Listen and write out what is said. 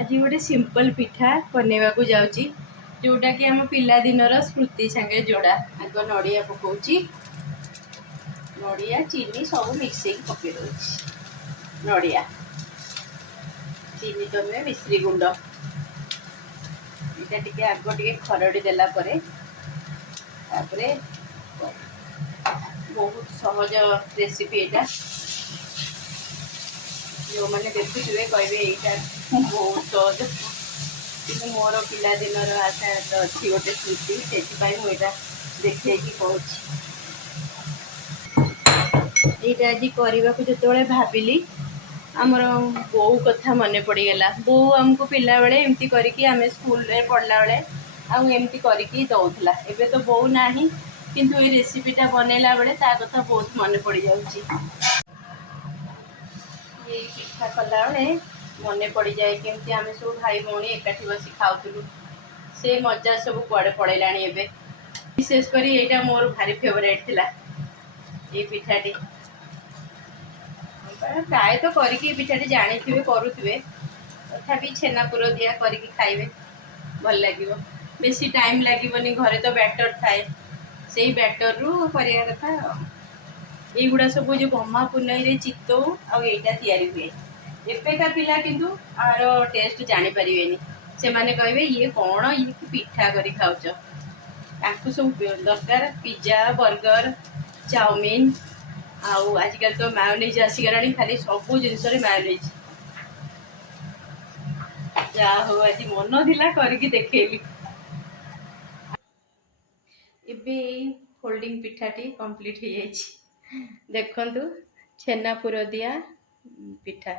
आज गोटे सिंपल पिठा बनवा को जाऊँगी जोटा कि आम पिला दिनर स्मृति सांगे जोड़ा। आग नड़िया पकाउची, नड़िया चीनी सब मिक्स पकई दे। नड़िया चीनी तो नुहे मिश्री गुंड यहाँ टे आग टे खरड़ी देला बहुत सहज रेसिपी यहाँ जो मैंने देखुए कहे यहाँ बहुत सहज कि मोर पिला दिनर आशा तो अच्छी गोटे स्मृति से मुझे देखे कहूँ यहाँ आज करने को जो भाविली आमर बो कथा मन पड़गला। बो आमको पिला बेले एमती करके आम स्कूल रे पढ़ला बेले आमती करके दौला। एबे तो बो ना किंतु ये रेसिपीटा बनैला बेले ता कथा बहुत मन पड़ जाऊँगी। ये पिठा कला बेले मन पड़ जाए केमती आम सब भाई भौणी एकाठी बस खाऊलु से मजा सब कुआड़े पड़ेला। विशेषकर यहाँ मोर भारी फेवरेट थिला ये पिठाटी। प्राय तो करके पिठाटी जानी थे करुवे तथापि छेनापुर दिया करके खाइबे भल लगे। बेसी टाइम लगभग घरे तो बैटर थाए से बैटर रु करिया कथा। युड़ा सब जो गम्मा पुनई चित्तौ आईटा हुए एपेका पिला किंतु आर टेस्ट जानी पारे से माने कहे ये कौन ये पिठा करी खाऊच। आपको सब दरकार पिज्जा बर्गर चाउमीन आजकल तो मायोनीज आसीगला खाली सबू जिनस मायोनीज जहाँ हो आज मन थिला करके देखली। एबे फोल्डिंग पिठाटी कंप्लीट हो जाए देखु छेनापुर दिया पिठा।